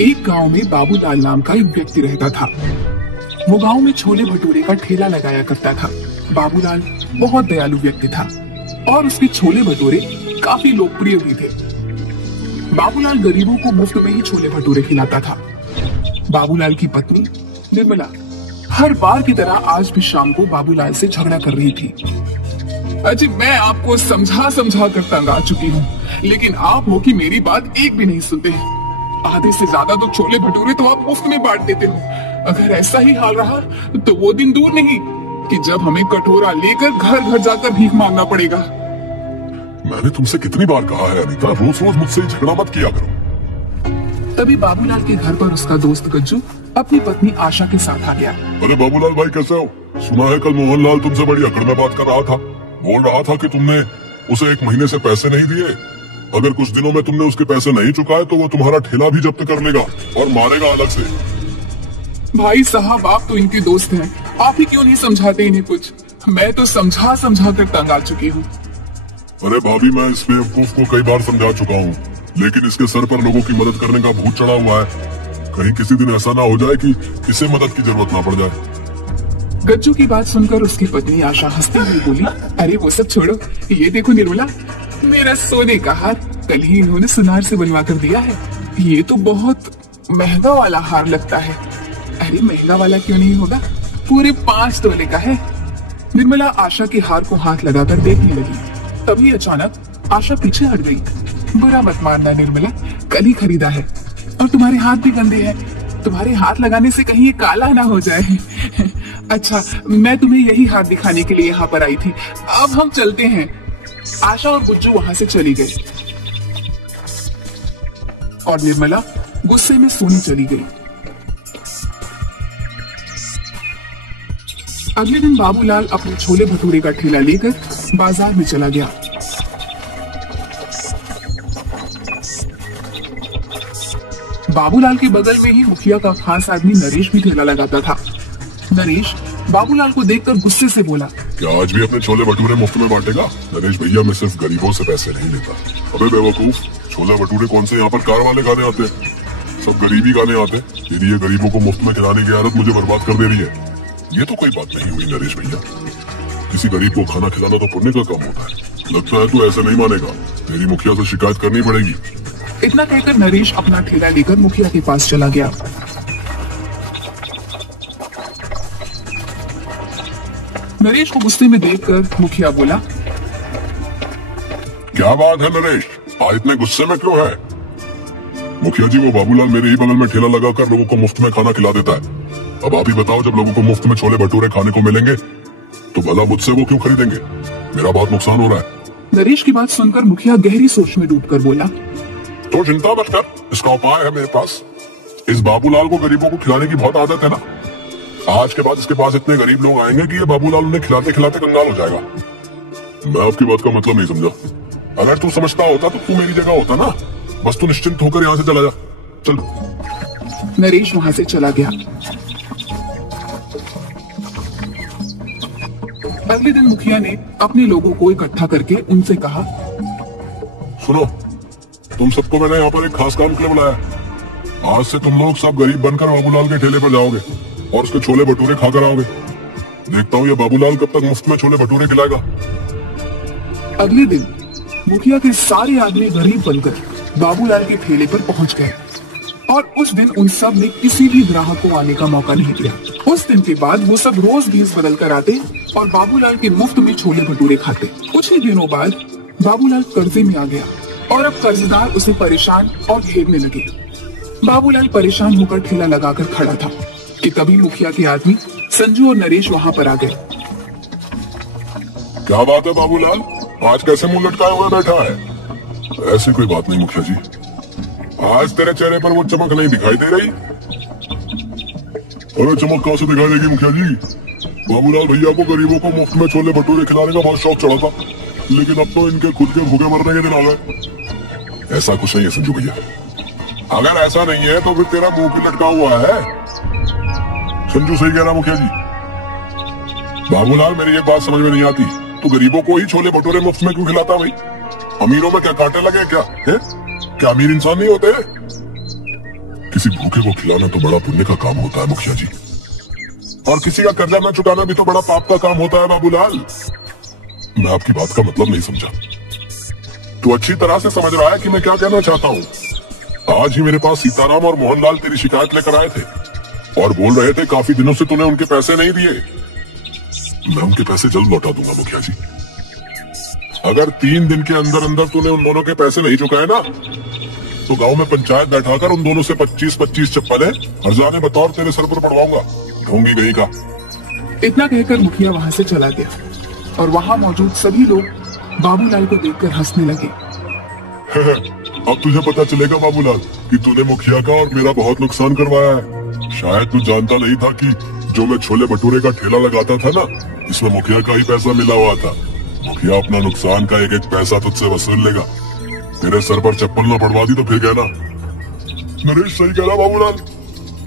एक गांव में बाबूलाल नाम का एक व्यक्ति रहता था। वो गांव में छोले भटूरे का ठेला लगाया करता था। बाबूलाल बहुत दयालु व्यक्ति था और उसके छोले भटूरे काफी लोकप्रिय भी थे। बाबूलाल गरीबों को मुफ्त में ही छोले भटूरे खिलाता था। बाबूलाल की पत्नी निर्मला हर बार की तरह आज भी शाम को बाबूलाल से झगड़ा कर रही थी। अजी, मैं आपको समझा समझा कर तंग आ चुकी हूँ, लेकिन आप हो कि मेरी बात एक भी नहीं सुनते। आधे से ज्यादा तो छोले भटूरे तो आप मुफ्त में बांट देते हो। अगर ऐसा ही हाल रहा तो वो दिन दूर नहीं कि जब हमें कटोरा लेकर घर घर जाकर भीख मांगना पड़ेगा। मैंने तुमसे कितनी बार कहा है अनीता, रोज रोज मुझसे झगड़ा मत किया करो। तभी बाबूलाल के घर पर उसका दोस्त गज्जू अपनी पत्नी आशा के साथ आ गया। अरे बाबूलाल भाई, कैसे हो? सुना है कल मोहनलाल तुमसे बड़ी अकड़ में बात कर रहा था। बोल रहा था कि तुमने उसे 1 महीने से पैसे नहीं दिए। अगर कुछ दिनों में तुमने उसके पैसे नहीं चुकाए तो वो तुम्हारा ठेला भी जब्त कर लेगा और मारेगा अलग से। भाई साहब, आप तो इनके दोस्त हैं, आप ही क्यों नहीं समझाते इन्हें कुछ? मैं तो समझा समझा कर तंग आ चुकी हूँ। अरे भाभी, मैं इस बेवकूफ को कई बार समझा चुका हूँ, लेकिन इसके सर पर लोगों की मदद करने का भूत चढ़ा हुआ है। कहीं किसी दिन ऐसा ना हो जाए कि इसे मदद की जरूरत ना पड़ जाए। गज्जू की बात सुनकर उसकी पत्नी आशा हंसते हुए बोली, अरे वो सब छोड़ो, ये देखो निर्मला, मेरा सोने का हार कल ही इन्होंने सुनार से बनवा कर दिया है। ये तो बहुत महंगा वाला हार लगता है। अरे महंगा वाला क्यों नहीं होगा, पूरे 5 तोले का है। निर्मला आशा के हार को हाथ लगाकर देखने लगी। तभी अचानक आशा पीछे हट गई। बुरा मत मानना निर्मला, कल ही खरीदा है और तुम्हारे हाथ भी गंदे हैं। तुम्हारे हाथ लगाने से कहीं ये काला ना हो जाए। अच्छा, मैं तुम्हें यही हाथ दिखाने के लिए यहाँ पर आई थी। अब हम चलते हैं। आशा और गुज्जू वहां से चली गई और निर्मला गुस्से में सोने चली गई। अगले दिन बाबूलाल अपने छोले भटूरे का ठेला लेकर बाजार में चला गया। बाबूलाल के बगल में ही मुखिया का खास आदमी नरेश भी ठेला लगाता था। नरेश बाबूलाल को देखकर गुस्से से बोला, क्या आज भी अपने छोले भटूरे मुफ्त में बांटेगा? नरेश भैया, मैं सिर्फ गरीबों से पैसे नहीं लेता। अबे बेवकूफ, छोले भटूरे कौन से यहाँ पर कार वाले खाने आते हैं? सब गरीबी खाने आते हैं। तेरी ये गरीबों को मुफ्त में खिलाने की आदत मुझे बर्बाद कर दे रही है। ये तो कोई बात नहीं हुई नरेश भैया। किसी गरीब को खाना खिलाना तो पुण्य का काम होता है। लगता है तू ऐसे नहीं मानेगा, मेरी मुखिया से शिकायत करनी पड़ेगी। इतना कहकर नरेश अपना ठेला लेकर मुखिया के पास चला गया। नरेश को गुस्से में देखकर मुखिया बोला, क्या बात है नरेश, आज इतने गुस्से में क्यों है? मुखिया जी, वो बाबूलाल मेरे ही बगल में ठेला लगाकर लोगों को मुफ्त में खाना खिला देता है। अब आप ही बताओ, जब लोगों को मुफ्त में छोले भटूरे खाने को मिलेंगे तो भला मुझसे वो क्यों खरीदेंगे? मेरा बहुत नुकसान हो रहा है। नरेश की बात सुनकर मुखिया गहरी सोच में डूबकर बोला, तो चिंता मत कर, इसका उपाय है मेरे पास। इस बाबूलाल को गरीबों को खिलाने की बहुत आदत है ना। आज के बाद इसके पास इतने गरीब लोग आएंगे कि ये बाबूलाल उन्हें खिलाते खिलाते कंगाल हो जाएगा। मैं आपकी बात का मतलब नहीं समझा। अगर तू समझता होता तो तू मेरी जगह होता ना। बस तू निश्चिंत होकर यहाँ से चला जा, चल। नरेश वहां से चला गया। अगले दिन मुखिया ने अपने लोगों को इकट्ठा करके उनसे कहा, सुनो, तुम सबको मैंने यहाँ पर एक खास काम के लिए बुलाया। आज से तुम लोग सब गरीब बनकर बाबूलाल के ठेले पर जाओगे और उसके छोले भटूरे खाकर आओगे। देखता हूँ ये बाबूलाल कब तक मुफ्त में छोले भटूरे खिलाएगा। अगले दिन मुखिया के सारे आदमी गरीब बनकर बाबूलाल के ठेले पर पहुंच गए और उस दिन उन सब ने किसी भी ग्राहक को आने का मौका नहीं दिया। उस दिन के बाद वो सब रोज भेस बदल कर आते और बाबूलाल के मुफ्त में छोले भटूरे खाते। कुछ ही दिनों बाद बाबूलाल कर्जे में आ गया और अब कर्जदार उसे परेशान और घेरने लगे। बाबूलाल परेशान होकर ठेला लगाकर खड़ा था कि तभी मुखिया के आदमी संजू और नरेश वहां पर आ गए। क्या बात है बाबूलाल, आज कैसे मुंह लटकाए हुए बैठा है? ऐसी कोई बात नहीं मुखिया जी, आज तेरे चेहरे पर वो चमक नहीं दिखाई दे रही। अरे चमक कहां से दिखाई देगी मुखिया जी? बाबूलाल भैया को गरीबों को मुफ्त में छोले भटूरे खिलाने का बहुत शौक चढ़ा था, लेकिन अब तो इनके खुद के भूखे मरने के दिन आ गए। ऐसा कुछ नहीं है संजू भैया। अगर ऐसा नहीं है तो फिर तेरा मुंह क्यों लटका हुआ है? संजू सही कह रहा मुखिया जी। बाबूलाल, मेरी एक बात समझ में नहीं आती, तू गरीबों को ही छोले भटूरे मुफ्त में क्यों खिलाता भाई? अमीरों में क्या कांटे लगे क्या है? क्या अमीर इंसान नहीं होते? किसी भूखे को खिलाना तो बड़ा पुण्य का काम होता है मुखिया जी, और किसी का कर्जा न चुकाना भी तो बड़ा पाप का काम होता है बाबूलाल। मैं आपकी बात का मतलब नहीं समझा। तू अच्छी तरह से समझ रहा है कि मैं क्या कहना चाहता हूँ। आज ही मेरे पास सीताराम और मोहनलाल तेरी शिकायत लेकर आए थे और बोल रहे थे काफी दिनों से तूने उनके पैसे नहीं दिए। मैं उनके पैसे जल्द लौटा दूंगा मुखिया जी। अगर 3 दिन के अंदर अंदर तूने उन दोनों के पैसे नहीं चुकाए ना, तो गांव में पंचायत बैठाकर उन दोनों से 25-25 चप्पलें हर्जाने बतौर तेरे सर पर पड़वाऊंगा। ढोंगी गई का। इतना कहकर मुखिया वहां से चला गया और वहां मौजूद सभी लोग बाबूलाल को देखकर हंसने लगे। अब तुझे पता चलेगा बाबूलाल कि तूने मुखिया का और मेरा बहुत नुकसान करवाया है। शायद तू जानता नहीं था कि जो मैं छोले भटूरे का ठेला लगाता था ना, इसमें मुखिया का ही पैसा मिला हुआ था। मुखिया अपना नुकसान का एक एक पैसा तुझसे वसूल लेगा। तेरे सर पर चप्पल ना पड़वा दी तो फिर कहना। नरेश सही कह रहा बाबूलाल,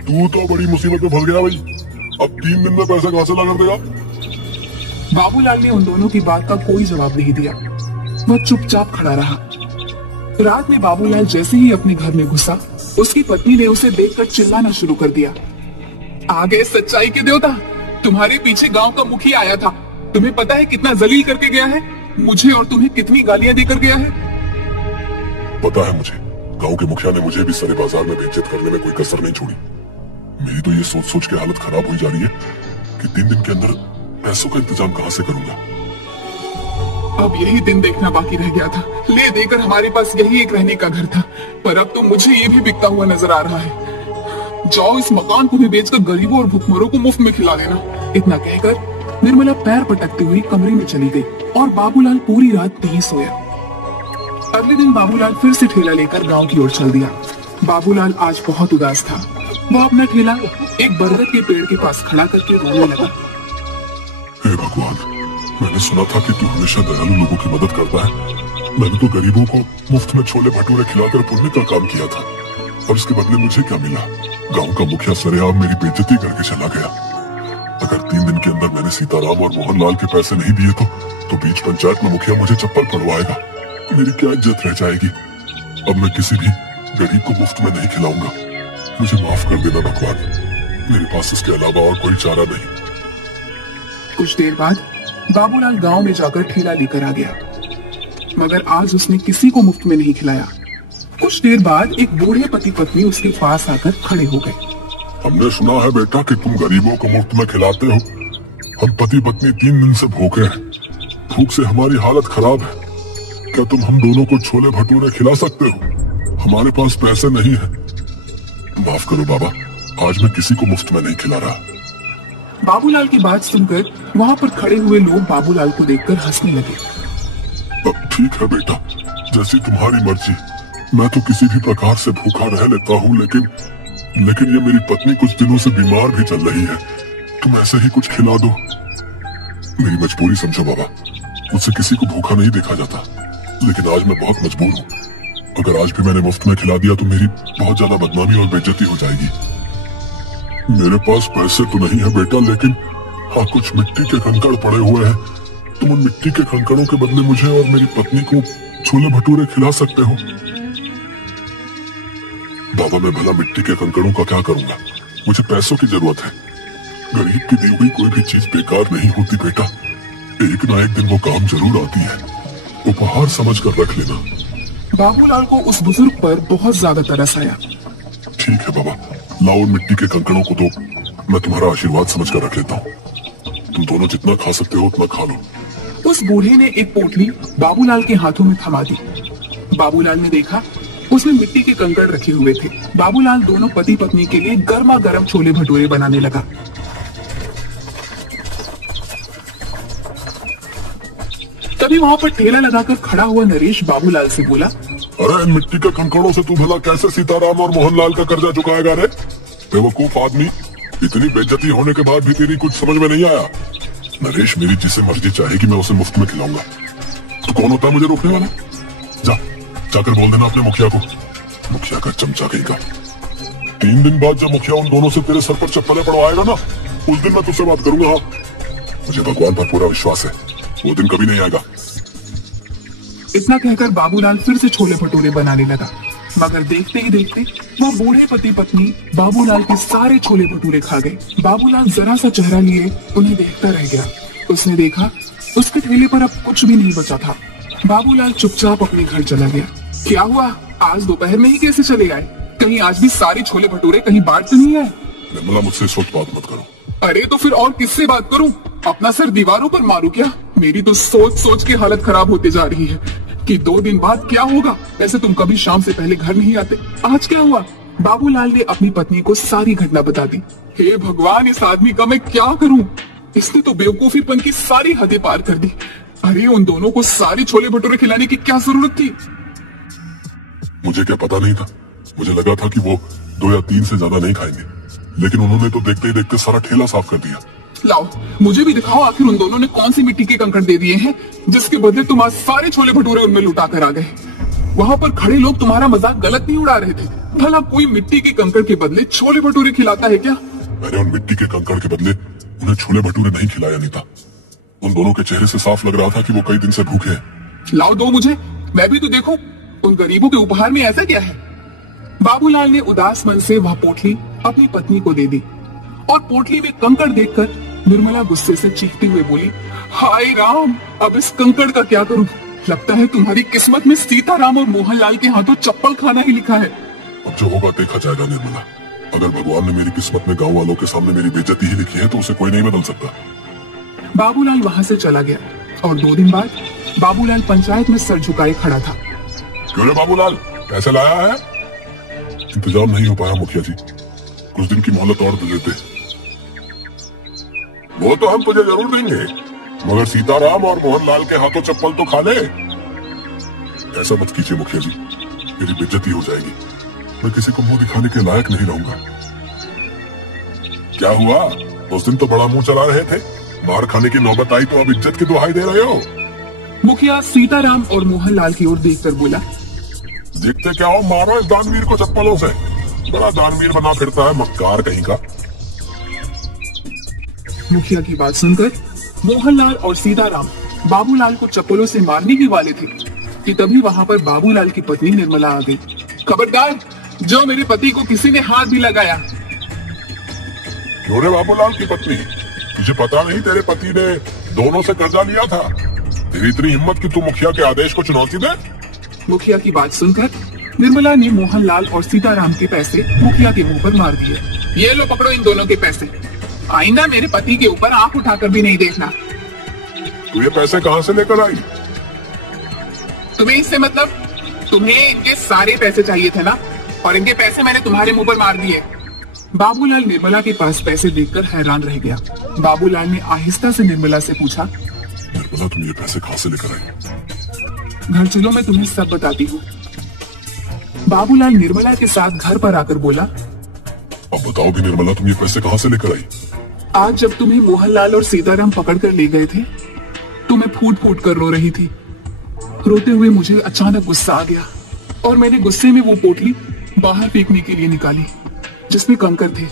तू तो बड़ी मुसीबत में फंस गया भाई। अब 3 दिन में पैसा कहां से ला कर देगा? बाबूलाल ने उन दोनों की बात का कोई जवाब नहीं दिया। वह चुपचाप खड़ा रहा। रात में बाबूलाल जैसे ही अपने घर में घुसा, उसकी पत्नी ने उसे देखकर चिल्लाना शुरू कर दिया। आ गए सच्चाई के देवता, तुम्हारे पीछे गांव का मुखिया आया था। तुम्हें पता है कितना जलील करके गया है, मुझे और तुम्हें कितनी गालियां देकर गया है। पता है मुझे, गांव के मुखिया ने मुझे भी सारे बाजार में बेइज्जत करने में कोई कसर नहीं छोड़ी। मेरी तो ये सोच सोच के हालत खराब हुई जा रही है कि 3 दिन के अंदर पैसों का इंतजाम कहां से करूंगा। अब यही दिन देखना बाकी रह गया था। ले देकर हमारे पास यही एक रहने का घर था, पर अब तो मुझे ये भी बिकता हुआ नजर आ रहा है। जाओ इस मकान को भी बेचकर गरीबों और भुखमरों को मुफ्त में खिला देना। इतना कहकर निर्मला पैर पटकते हुए कमरे में चली गई और बाबूलाल पूरी रात नहीं सोया। अगले दिन बाबूलाल फिर से ठेला लेकर गांव की ओर चल दिया। बाबूलाल आज बहुत उदास था। वह अपना ठेला एक बरगद के पेड़ के पास खड़ा करके रोने लगा। हे भगवान, मैंने सुना था कि तू हमेशा दयालु लोगों की मदद करता है। मैंने तो गरीबों को मुफ्त में छोले भटूरे खिलाकर पुण्य का काम किया था, और इसके बदले मुझे क्या मिला? गांव का मुखिया सरेआम मेरी बेइज्जती करके चला गया। अगर 3 दिन के अंदर मैंने सीताराम और मोहनलाल के पैसे नहीं दिए तो बीच पंचायत में मुखिया मुझे चप्पल पड़वाएगा। मेरी क्या इज्जत रह जाएगी। अब मैं किसी भी गरीब को मुफ्त में नहीं खिलाऊंगा। मुझे माफ कर देना भगवान, मेरे पास इसके अलावा और कोई चारा नहीं। कुछ देर बाद बाबूलाल गांव में जाकर ठेला लेकर आ गया, मगर आज उसने किसी को मुफ्त में नहीं खिलाया। कुछ देर बाद एक बूढ़े पति पत्नी उसके पास आकर खड़े हो गए। हमने सुना है बेटा कि तुम गरीबों को मुफ्त में खिलाते हो। हम पति पत्नी 3 दिन से भूखे हैं। भूख से हमारी हालत खराब है। क्या तुम हम दोनों को छोले भटूरे खिला सकते हो? हमारे पास पैसे नहीं है। माफ करो बाबा, आज मैं किसी को मुफ्त में नहीं खिला रहा। बाबूलाल की बात सुनकर वहाँ पर खड़े हुए लोग बाबूलाल को देखकर हंसने लगे। अब ठीक है बेटा, जैसी तुम्हारी मर्जी। मैं तो किसी भी प्रकार से भूखा रह लेता हूँ, लेकिन ये मेरी पत्नी कुछ दिनों से बीमार भी चल रही है। तुम ऐसे ही कुछ खिला दो। मेरी मजबूरी समझो बाबा, मुझसे किसी को भूखा नहीं देखा जाता, लेकिन आज मैं बहुत मजबूर हूँ। अगर आज भी मैंने मुफ्त में खिला दिया तो मेरी बहुत ज्यादा बदनामी और बेइज्जती हो जाएगी। मेरे पास पैसे तो नहीं है बेटा, लेकिन हाँ कुछ मिट्टी के कंकड़ पड़े हुए हैं। तुम उन मिट्टी के कंकड़ों के बदले मुझे और मेरी पत्नी को छोले भटूरे खिला सकते हो। बाबा मैं भला मिट्टी के कंकड़ों का क्या करूंगा? मुझे पैसों की जरूरत है। गरीब की दी हुई कोई भी चीज बेकार नहीं होती बेटा। एक ना एक दिन वो काम जरूर आती है। उपहार समझ कर रख लेना। बाबूलाल को उस बुजुर्ग पर बहुत ज्यादा तरस आया। ठीक है बाबा, लाओ उन मिट्टी के कंकड़ों को तो मैं तुम्हारा आशीर्वाद समझ कर रख लेता हूँ। तुम दोनों जितना खा सकते हो उतना खा लो। उस बूढ़े ने एक पोटली बाबूलाल के हाथों में थमा दी। बाबूलाल ने देखा उसमें मिट्टी के कंकड़ रखे हुए थे। बाबूलाल दोनों पति पत्नी के लिए गर्मा गर्म छोले भटूरे बनाने लगा। तभी वहाँ पर ठेला लगाकर खड़ा हुआ नरेश बाबूलाल से बोला, अरे इन मिट्टी के कंकड़ों से तू भला कैसे सीताराम और मोहनलाल का कर्जा चुकाएगा रे? बेवकूफ आदमी, इतनी बेइज्जती होने के बाद भी तेरी कुछ समझ में नहीं आया। नरेश मेरी जिसे मर्जी चाहेगी मैं उसे मुफ्त में खिलाऊंगा। तो कौन होता है मुझे रोकने वाला? जाकर बोल देना अपने मुखिया को। मुखिया का चमचा कहीं का। 3 दिन बाद जब मुखिया उन दोनों से तेरे सर पर चप्पलें पड़वाएगा ना, उस दिन मैं तुझसे बात करूंगा। मुझे भगवान पर पूरा विश्वास है, वो दिन कभी नहीं आएगा। इतना कहकर बाबूलाल फिर से छोले भटूरे बनाने लगा। मगर देखते ही देखते वह बूढ़े पति पत्नी बाबूलाल के सारे छोले भटूरे खा गए। बाबूलाल जरा सा चेहरा लिए उन्हें देखता रह गया। उसने देखा उसके ठेले पर अब कुछ भी नहीं बचा था। बाबूलाल चुपचाप अपने घर चला गया। क्या हुआ, आज दोपहर में ही कैसे चले आए? कहीं आज भी सारे छोले भटूरे कहीं बांट तो नहीं आए? निर्मला, मुझसे इस वक्त बात मत करो। अरे तो फिर और किससे बात करूं? अपना सर दीवारों पर मारूं क्या? मेरी तो सोच सोच के हालत खराब होते जा रही है कि 2 दिन बाद क्या होगा। वैसे तुम कभी शाम से पहले घर नहीं आते, आज क्या हुआ? बाबूलाल ने अपनी पत्नी को सारी घटना बता दी। हे भगवान, इस आदमी का मैं क्या करूं? इसने तो बेवकूफीपन की सारी हदें पार कर दी। अरे उन दोनों को सारे छोले भटूरे खिलाने की क्या जरूरत थी? मुझे क्या पता नहीं था। मुझे लगा था कि वो 2 या 3 से ज्यादा नहीं खाएंगे, लेकिन उन्होंने तो देखते ही देखते सारा ठेला साफ कर दिया। लाओ, मुझे भी दिखाओ आखिर उन दोनों ने कौन सी मिट्टी के कंकड़ दे दिए हैं जिसके बदले तुम आज सारे छोले भटूरे उनमें लुटा कर आ गए। वहां पर खड़े लोग तुम्हारा मजाक गलत नहीं उड़ा रहे थे। भला कोई मिट्टी के कंकड़ के बदले छोले भटूरे खिलाता है क्या? मैंने उन मिट्टी के कंकड़ के बदले उन्हें छोले भटूरे नहीं खिलाया नीता। उन दोनों के चेहरे से साफ लग रहा था कि वो कई दिन से भूखे हैं। लाओ दो मुझे, मैं भी तो देखूं उन गरीबों के उपहार में ऐसा क्या है। बाबूलाल ने उदास मन से वह पोटली अपनी पत्नी को दे दी और पोटली में कंकड़ देखकर निर्मला गुस्से से चीखते हुए बोली, हाय राम, अब इस कंकड़ का क्या करूं? लगता है तुम्हारी किस्मत में सीताराम और मोहनलाल के हाथों चप्पल खाना ही लिखा है। अब जो होगा देखा जाएगा निर्मला। अगर भगवान ने मेरी किस्मत में गांव वालों के सामने मेरी बेइज्जती ही लिखी है तो उसे कोई नहीं बदल सकता। बाबूलाल वहां से चला गया और 2 दिन बाद बाबूलाल पंचायत में सर झुकाए खड़ा था। क्यों रे बाबूलाल, पैसे लाया है? इंतजाम नहीं हो पाया मुखिया जी, कुछ दिन की मोहलत और दे देते। वो तो हम तुझे जरूर देंगे, मगर सीताराम और मोहनलाल के हाथों चप्पल तो खा ले। ऐसा मत कीजिए मुखिया जी, मेरी बेइज्जती हो जाएगी। मैं किसी को मुंह दिखाने के लायक नहीं रहूंगा। क्या हुआ, उस दिन तो बड़ा मुंह चला रहे थे, मार खाने की नौबत आई तो अब इज्जत की दुहाई दे रहे हो? मुखिया सीताराम और मोहनलाल की ओर देखकर बोला, देखते क्या हो, मारो इस दानवीर को चप्पलों से। बड़ा दानवीर बना फिरता है, मक्कार कहीं का। मुखिया की बात सुनकर मोहनलाल और सीताराम बाबूलाल को चप्पलों से मारने ही वाले थे कि तभी वहां पर बाबूलाल की पत्नी निर्मला आ गई। खबरदार, जो मेरे पति को किसी ने हाथ भी लगाया। क्यों रे बाबूलाल की पत्नी, तुझे पता नहीं तेरे पति ने दोनों से कर्जा लिया था? तेरी इतनी हिम्मत कि तू मुखिया के आदेश को चुनौती दे? मुखिया की बात सुनकर निर्मला ने मोहनलाल और सीताराम के पैसे मुखिया के मुंह पर मार दिए। ये लो, पकड़ो इन दोनों के पैसे। आइंदा मेरे पति के ऊपर आंख उठाकर भी नहीं देखना। तू ये पैसे कहां से लेकर आई? तुम्हें इससे मतलब? तुम्हें इनके सारे पैसे चाहिए थे ना, और इनके पैसे मैंने तुम्हारे मुंह पर मार दिए। बाबूलाल निर्मला के पास पैसे देखकर हैरान रह गया। बाबूलाल ने आहिस्ता से निर्मला से पूछा, निर्मला तुम ये पैसे कहां से लेकर आई? घर चलो, मैं तुम्हें सब बताती हूँ। बाबूलाल निर्मला के साथ घर पर आकर बोला, अब बताओ भी निर्मला, तुम ये पैसे कहां से लेकर आई? आज जब तुम्हें मोहनलाल और सीताराम पकड़कर ले गए थे तो मैं फूट फूट कर रो रही थी। रोते हुए मुझे अचानक गुस्सा आ गया और मैंने गुस्से में वो पोटली बाहर फेंकने के लिए निकाली जिसमें कंकड़ थे।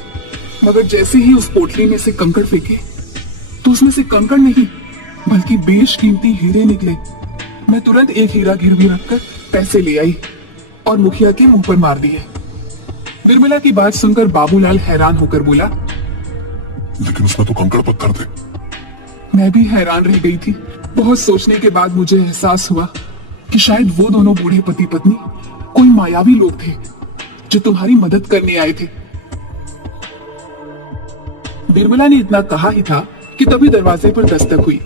मगर जैसे ही उस पोटली में से कंकड़ फेंके तो उसमें से कंकड़ नहीं बल्कि बेशकीमती हीरे निकले। मैं तुरंत एक हीरा गिरवी रखकर पैसे ले आई और मुखिया के मुंह पर मार दिए। निर्मला की बात सुनकर बाबूलाल हैरान होकर बोला, लेकिन उसमें तो कंकड़ पत्थर थे। मैं भी हैरान रह गई थी। बहुत सोचने के बाद मुझे एहसास हुआ कि शायद वो दोनों बूढ़े पति पत्नी कोई मायावी लोग थे जो तुम्हारी मदद करने आए थे। निर्मला ने इतना कहा ही था कि तभी दरवाजे पर दस्तक हुई।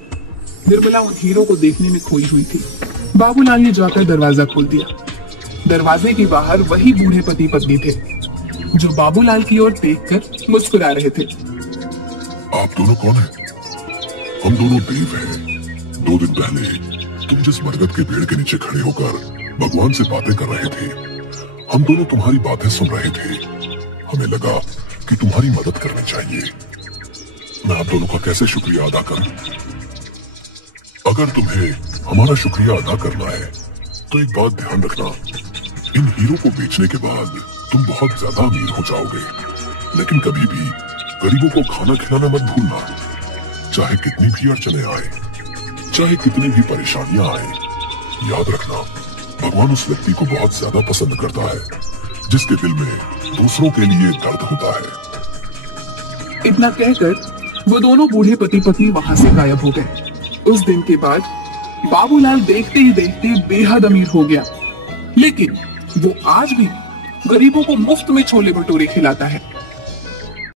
निर्मला उन हीरों को देखने में खोई हुई थी। बाबूलाल ने जाकर दरवाजा खोल दिया। दरवाजे के बाहर वही बूढ़े पति पत्नी थे जो बाबूलाल की ओर देखकर मुस्कुरा रहे थे। आप दोनों कौन हैं? हम दोनों देव हैं। 2 दिन पहले तुम जिस बरगद के पेड़ के नीचे खड़े होकर भगवान से बातें कर रहे थे, हम दोनों तुम्हारी बातें सुन रहे थे। हमें लगा कि तुम्हारी मदद करनी चाहिए। मैं आप दोनों का कैसे शुक्रिया अदा करूं? अगर तुम्हें हमारा शुक्रिया अदा करना है तो एक बात ध्यान रखना, इन हीरो को बेचने के बाद तुम बहुत ज्यादा अमीर हो जाओगे, लेकिन कभी भी गरीबों को खाना खिलाना मत भूलना। चाहे कितनी भी अड़चने आए, चाहे कितनी भी परेशानियां आए, याद रखना भगवान उस व्यक्ति को बहुत ज्यादा पसंद करता है जिसके दिल में दूसरों के लिए दर्द होता है। इतना कहकर वो दोनों बूढ़े पति पत्नी वहां से गायब हो गए। उस दिन के बाद बाबूलाल देखते ही देखते बेहद अमीर हो गया, लेकिन वो आज भी गरीबों को मुफ्त में छोले भटूरे खिलाता है।